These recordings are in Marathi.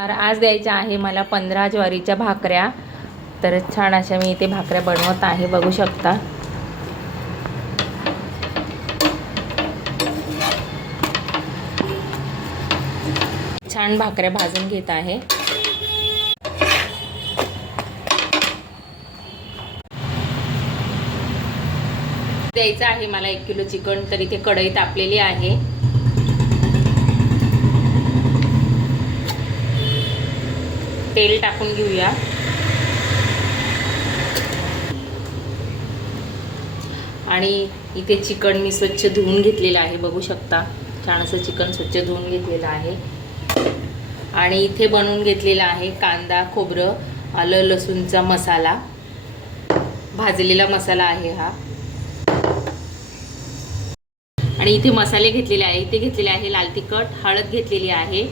तर आज द्यायच्या आहे मला 15 ज्वारीच्या भाकऱ्या. तर छान अशा मी इथे भाकऱ्या बनवत आहे, बघू शकता. छान भाकऱ्या भाजून घेत आहे. द्यायचं आहे मला 1 किलो चिकन. तर इथे कढई तापलेली आहे. तेल टाकून घेऊया. आणि इथे चिकन मी स्वच्छ धुवून घेतलेलं आहे, बघू शकता. छान असं चिकन स्वच्छ धुवून घेतलेलं आहे. आणि इथे बनवून घेतलेला आहे कांदा, खोबरं, आलं लसूणचा मसाला, भाजलेला मसाला आहे हा. आणि इथे मसाले घेतलेले आहे. इथे घेतलेले आहे लाल तिखट, हळद घेतलेली आहे,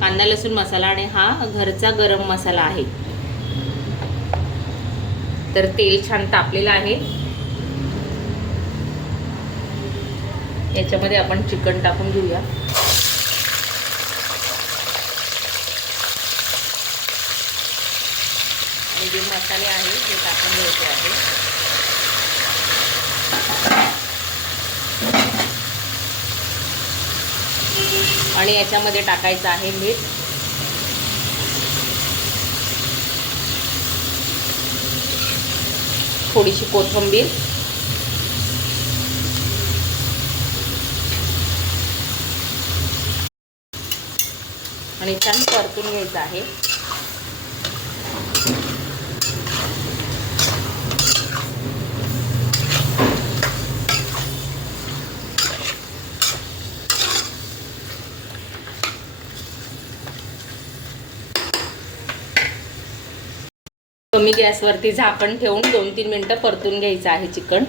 कांदा लसूण मसाला, आणि हा घरचा गरम मसाला आहे. तर तेल छान तापलेलं आहे. याच्यामध्ये आपण चिकन टाकून घेऊया. आणि जे मसाले आहे ते टाकून घ्यायचे आहे. आणि याच्यामध्ये टाकायचं आहे मीठ, थोडीशी कोथिंबीर, आणि छान परतून घ्यायचं आहे. कमी गॅसवरती झाकण ठेवून 2-3 मिनिटं परतून घ्यायचं आहे चिकन.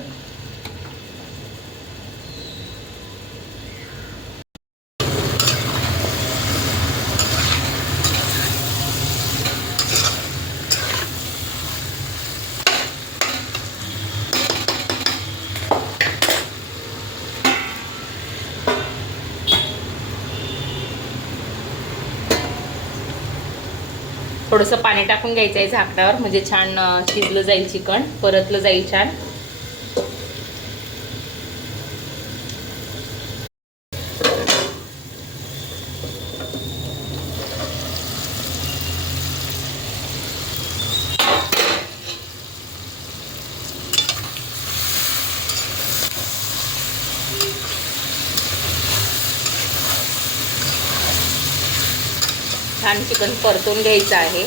थोडंसं पाणी टाकून घ्यायचं आहे झाकणावर, म्हणजे छान शिजलं जाईल चिकन, परतलं जाईल छान. छान चिकन परतून घ्यायचं आहे.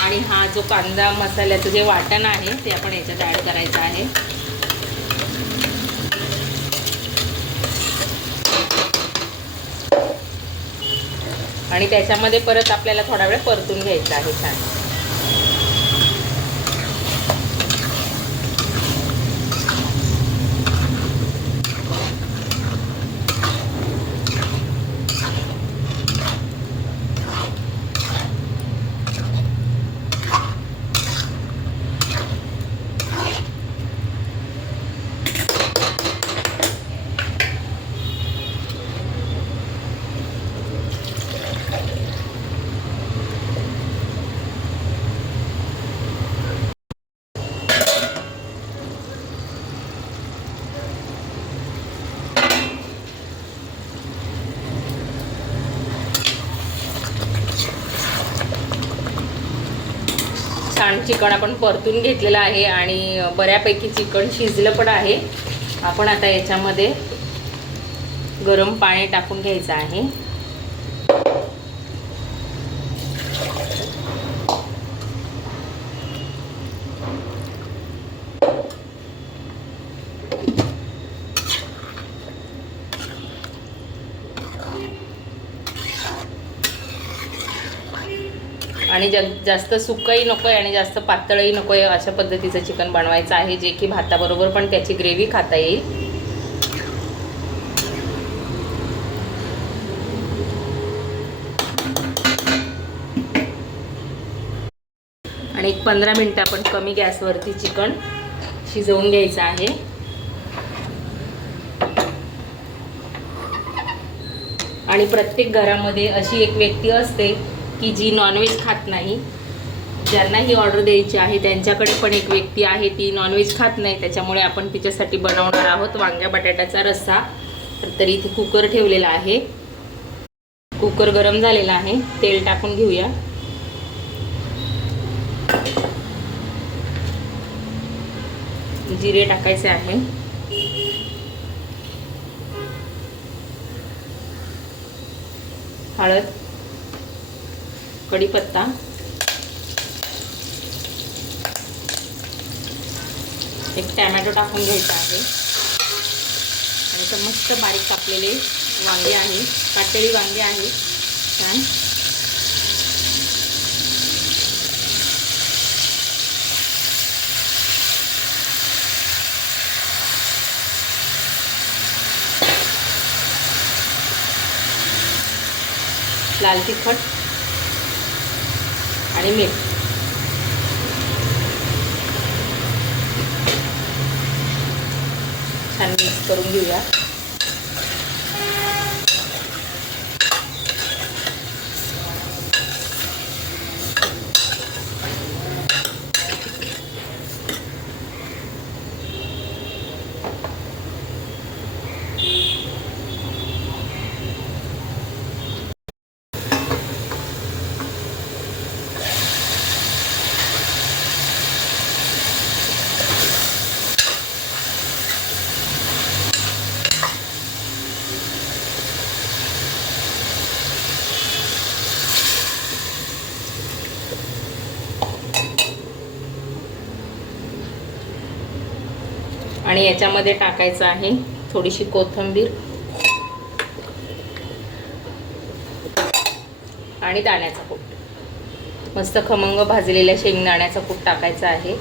आणि हा जो कांदा मसाल्याचं जे वाटण आहे ते आपण याच्यात ॲड करायचं आहे. आणि त्याच्यामध्ये परत आपल्याला थोडा वेळ परतून घ्यायचं आहे छान. छान चिकन आपण परतून घेतलेलं आहे आणि बऱ्यापैकी चिकन शिजलं पण आहे. आपण आता याच्यामध्ये गरम पाणी टाकून घ्यायचं आहे. आणि जास्त सुकंही नको आहे आणि जास्त पातळही नको आहे, अशा पद्धतीचं चिकन बनवायचं आहे, जे की भाताबरोबर पण त्याची ग्रेव्ही खाता येईल. आणि एक 15 मिनिटं आपण कमी गॅसवरती चिकन शिजवून घ्यायचं आहे. आणि प्रत्येक घरामध्ये अशी एक व्यक्ती असते की जी नॉनव्हेज खात नाही. ज्यांना ही ऑर्डर द्यायची आहे त्यांच्याकडे पण एक व्यक्ती आहे ती नॉनव्हेज खात नाही, त्याच्यामुळे आपण तिच्यासाठी बनवणार आहोत वांग्या बटाट्याचा रस्सा. तर इथे कुकर ठेवलेला आहे. कुकर गरम झालेला आहे. तेल टाकून घेऊया. जिरे टाकायचे आहे. हळद, कढीपत्ता, एक टॅमॅटो टाकून घ्यायचा आहे. आणि तर मस्त बारीक कापलेले वांगे आहे, काटलेली वांगे आहे छान. लाल तिखट आणि मीठ. छान मिक्स करून घेऊया. आणि याच्यामध्ये टाकायचं आहे थोडीशी कोथिंबीर आणि दाण्याचा कूट. मस्त खमंग भाजलेल्या शेंगदाण्याचा कूट टाकायचा आहे.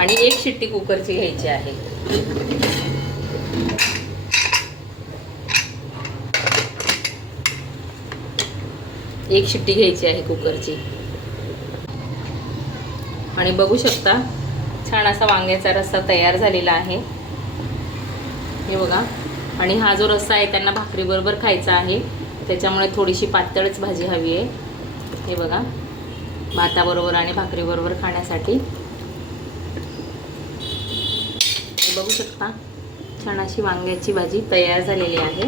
आणि एक शिट्टी कुकरची घ्यायची आहे. एक शिट्टी घ्यायची आहे कुकरची. आणि बघू शकता छान असा वांग्याचा रस्सा तयार झालेला आहे. हे बघा. आणि हा जो रस्सा आहे त्यांना भाकरीबरोबर खायचा आहे, त्याच्यामुळे थोडीशी पातळच भाजी हवी आहे. हे बघा, भाताबरोबर आणि भाकरीबरोबर खाण्यासाठी. बघू शकता छान अशी वांग्याची भाजी तयार झालेली आहे.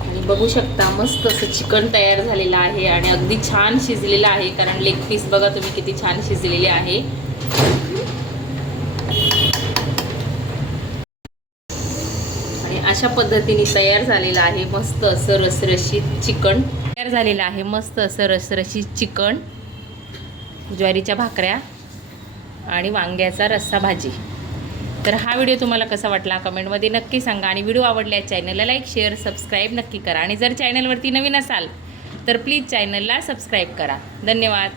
आणि बघू शकता मस्त असं चिकन तयार झालेलं आहे आणि अगदी छान शिजलेलं आहे, कारण लेग पीस बघा तुम्ही किती छान शिजलेले आहे. अशा पद्धतीने तयार झालेलं आहे मस्त असं रसरशीत चिकन तयार झालेलं आहे. मस्त असं रसरशीत चिकन, ज्वारीच्या भाकऱ्या आणि वांग्याचा रस्सा भाजी. तर हा व्हिडिओ तुम्हाला कसा वाटला कमेंटमध्ये नक्की सांगा. आणि व्हिडिओ आवडल्यास चॅनलला लाईक, शेअर, सबस्क्राईब नक्की करा. आणि जर चॅनलवरती नवीन असाल तर प्लीज चॅनलला सबस्क्राईब करा. धन्यवाद.